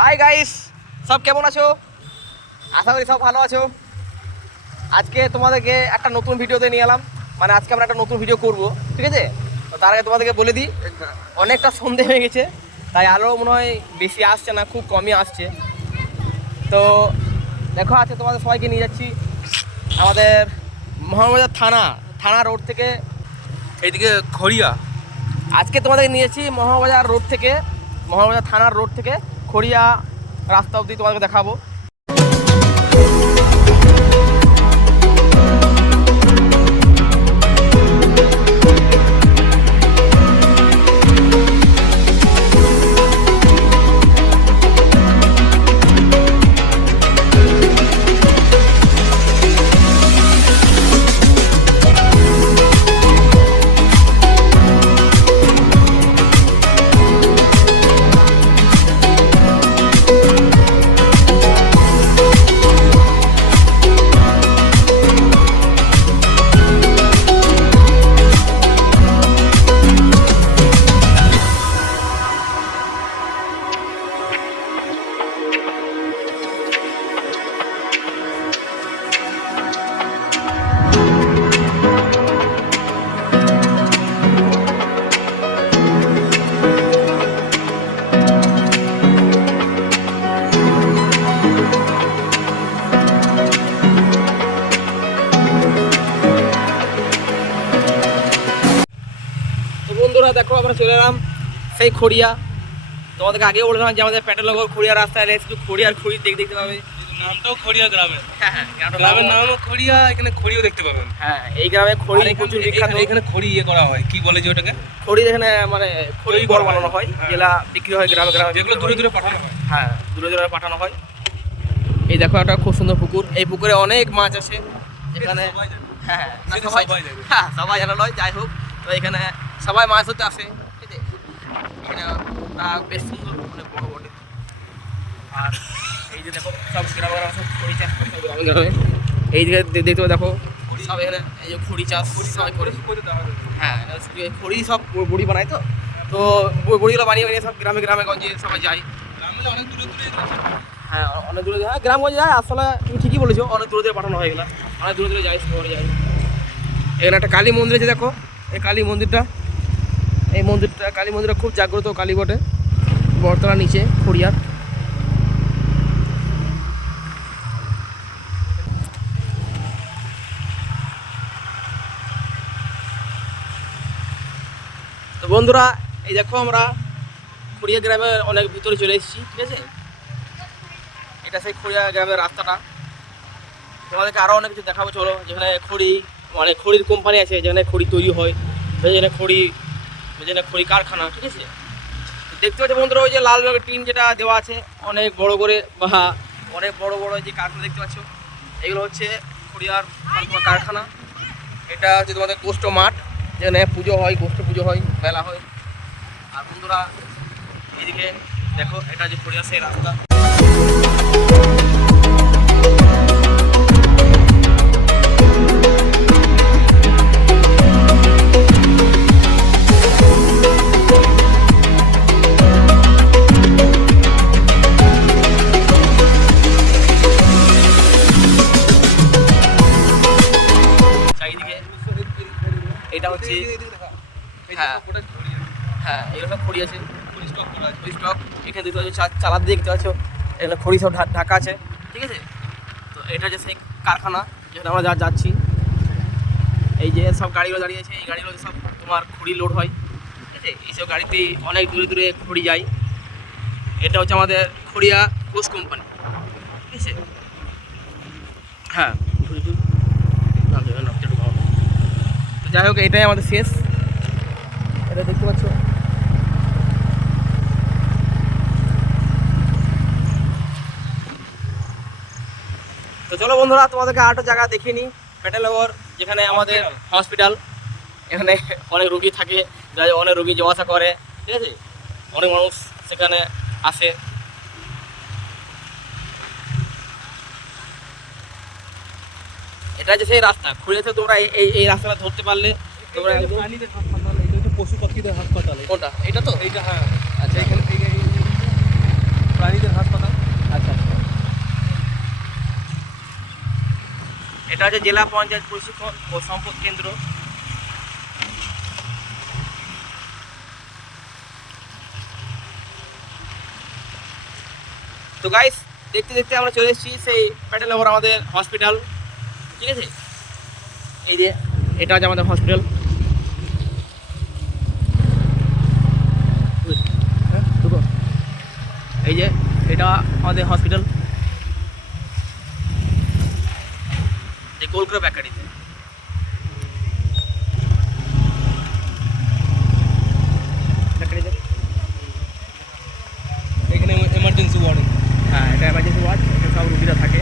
Hi guys, সব কেমন আছো? আশা করি সব ভালো আছো। আজকে তোমাদেরকে একটা নতুন ভিডিওতে নিয়ে এলাম। মানে আজকে আমরা একটা নতুন ভিডিও করব, ঠিক আছে? তো তার আগে তোমাদেরকে বলে দিই, অনেকটা সন্ধে হয়ে গেছে, তাই আলো মনে হয় বেশি আসছে না, খুব কমই আসছে। তো দেখো আজকে তোমাদের সবাইকে নিয়ে যাচ্ছি আমাদের মহাবাজার থানা রোড থেকে এইদিকে খড়িয়া। আজকে তোমাদেরকে নিয়েছি মহাবাজার রোড থেকে, মহাবাজার থানার রোড থেকে খড়িয়া রাস্তা অবধি তোমাদেরকে দেখাবো। বন্ধুরা দেখো, আমরা চলে এলাম সেই খড়িয়া। তোমাদেরকে আগেও বললাম যে আমাদের প্যাটেলনগর খড়িয়া রাস্তায় শুধু খড়িয়ার খড়ি দেখতে পাবে। নামটাও খড়িয়া গ্রামের। হ্যাঁ, গ্রামের নামও খড়িয়া, এখানে খড়িও দেখতে পাবেন। হ্যাঁ, এই গ্রামে খড়ি প্রচুর বিখ্যাত। এখানে খড়ি করা হয়, কি বলে যে ওটাকে? খড়ি এখানে মানে খড়ি বড় বানানো হয়, যেগুলা বিক্রি হয় গ্রামে গ্রামে, যেগুলো দূরে দূরে পাঠানো হয়। হ্যাঁ, দূরে দূরে পাঠানো হয়। এই দেখো একটা খুব সুন্দর পুকুর, এই পুকুরে অনেক মাছ আছে এখানে। হ্যাঁ, সবাই জানা নয়, যাই হোক, তো এখানে সবাই মাছ ধরতে আসে। ঠিক আছে, এখানে বেশ সুন্দর, অনেক বড় বড়। আর এই যে দেখো সব গ্রামে সব খড়ি চাষ করে, সব গ্রামে গ্রামে। এই দিকে দেখতে দেখো সব এখানে এই যে খড়ি চাষ সবাই করে। হ্যাঁ, খড়ি সব বড়ি বানায়, তো বড়িগুলো বানিয়ে বানিয়ে সব গ্রামে গ্রামে গঞ্জে সবাই যায়। অনেক দূরে দূরে। হ্যাঁ, অনেক দূরে, হ্যাঁ গ্রামগঞ্জে যায়। আসলে তুমি ঠিকই বলেছো, অনেক দূরে দূরে পাঠানো হয় এগুলো, অনেক দূরে দূরে যায়, শহরে যায়। এখানে একটা কালী মন্দির আছে, দেখো এই কালী মন্দিরটা। এই মন্দিরটা, কালী মন্দিরটা খুব জাগ্রত কালী বটে, বটতলা নিচে খড়িয়ার। তো বন্ধুরা এই দেখো আমরা খড়িয়া গ্রামের অনেক ভিতরে চলে এসেছি, ঠিক আছে? এটা সেই খড়িয়া গ্রামের রাস্তাটা। তোমাদেরকে আরও অনেক কিছু দেখাবো, চলো। যেখানে খড়ি, মানে খড়ির কোম্পানি আছে, যেখানে খড়ি তৈরি হয়, যেখানে খড়ি কারখানা, ঠিক আছে? দেখতে পাচ্ছি বন্ধুরা, ওই যে লাল রঙের টিন যেটা দেওয়া আছে অনেক বড় করে, বা অনেক বড় বড় যে কারখানা দেখতে পাচ্ছ, এগুলো হচ্ছে খড়িয়ার কারখানা। এটা হচ্ছে তোমাদের গোষ্ঠ মাঠ, যেখানে পুজো হয়, গোষ্ঠ পুজো হয়, মেলা হয়। আর বন্ধুরা এইদিকে দেখো, এটা যে খড়িয়া সেই রাস্তা। এটা হচ্ছে হ্যাঁ, এগুলো সব খড়ি আছে, খড়ি স্টক। এখানে দেখতে পাচ্ছ চালার দিয়ে দেখতে পাচ্ছ, এখানে খড়ি সব ঢাকা আছে, ঠিক আছে? তো এটা হচ্ছে সেই কারখানা যেখানে আমরা যাচ্ছি। এই যে সব গাড়িগুলো দাঁড়িয়ে আছে, এই গাড়িগুলো সব তোমার খড়ি লোড হয়, ঠিক আছে? এইসব গাড়িতে অনেক দূরে দূরে খড়ি যায়। এটা হচ্ছে আমাদের খড়িয়া পোস্ট কোম্পানি, ঠিক আছে? হ্যাঁ, যাই হোক, এটাই আমাদের শেষ। এটা দেখতে পাচ্ছ। তো চলো বন্ধুরা, তোমাদেরকে আরেকটা জায়গা দেখিয়ে নিই, প্যাটেলনগর, যেখানে আমাদের হসপিটাল। এখানে অনেক রোগী থাকে, অনেক রোগী যাওয়া আসা করে, ঠিক আছে? অনেক মানুষ সেখানে আসে। এটা যে সেই রাস্তা খুঁড়েছে, তোমরা এই রাস্তাটা ধরতে পারলে তোমরা একদম পশু পাখিদের হাসপাতাল। কোনটা? এটা তো? এইটা, হ্যাঁ। আচ্ছা, এখানে প্রাণীদের হাসপাতাল। আচ্ছা আচ্ছা। এটা হচ্ছে জেলা পঞ্চায়েত প্রশিক্ষণ ও সম্পদ কেন্দ্র। তো গাইস, দেখতে দেখতে আমরা চলে এসেছি সেই প্যাটেল নগর আমাদের হসপিটাল, ঠিক আছে। এই যে এটা হচ্ছে আমাদের হসপিটাল। এই যে এটা আমাদের হসপিটাল, যে গোলক্রা ব্যাকারিতে। এখানে এমার্জেন্সি ওয়ার্ড। হ্যাঁ, এটা এমার্জেন্সি ওয়ার্ড, এখানে সব রুগীরা থাকে।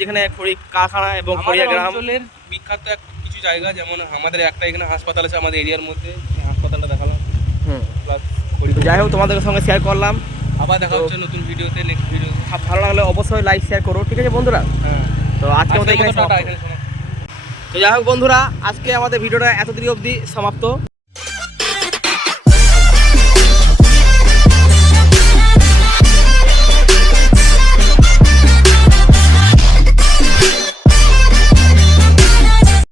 যেখানে খড়ি কারখানা এবং খড়িয়া আমাদের গ্রাম। অঞ্চলের বিখ্যাত কিছু জায়গা, যেমন আমাদের একটা এখানে হাসপাতাল আছে আমাদের এরিয়ার মধ্যে, এই হাসপাতালটা দেখালাম। হুম। প্লাস তো যাই হোক, তোমাদের সঙ্গে শেয়ার করলাম। আবার দেখা হচ্ছে নতুন ভিডিওতে, নেক্সট ভিডিও। ভালো লাগলে অবশ্যই লাইক শেয়ার করো, ঠিক আছে বন্ধুরা। হ্যাঁ, তো আজকে আমাদের আজকের এখানে মতো টাটা, সমাপ্ত। এখানে শোনা। তো যাই হোক বন্ধুরা, আজকে আমাদের ভিডিওটা এতদিন অবধি সমাপ্ত।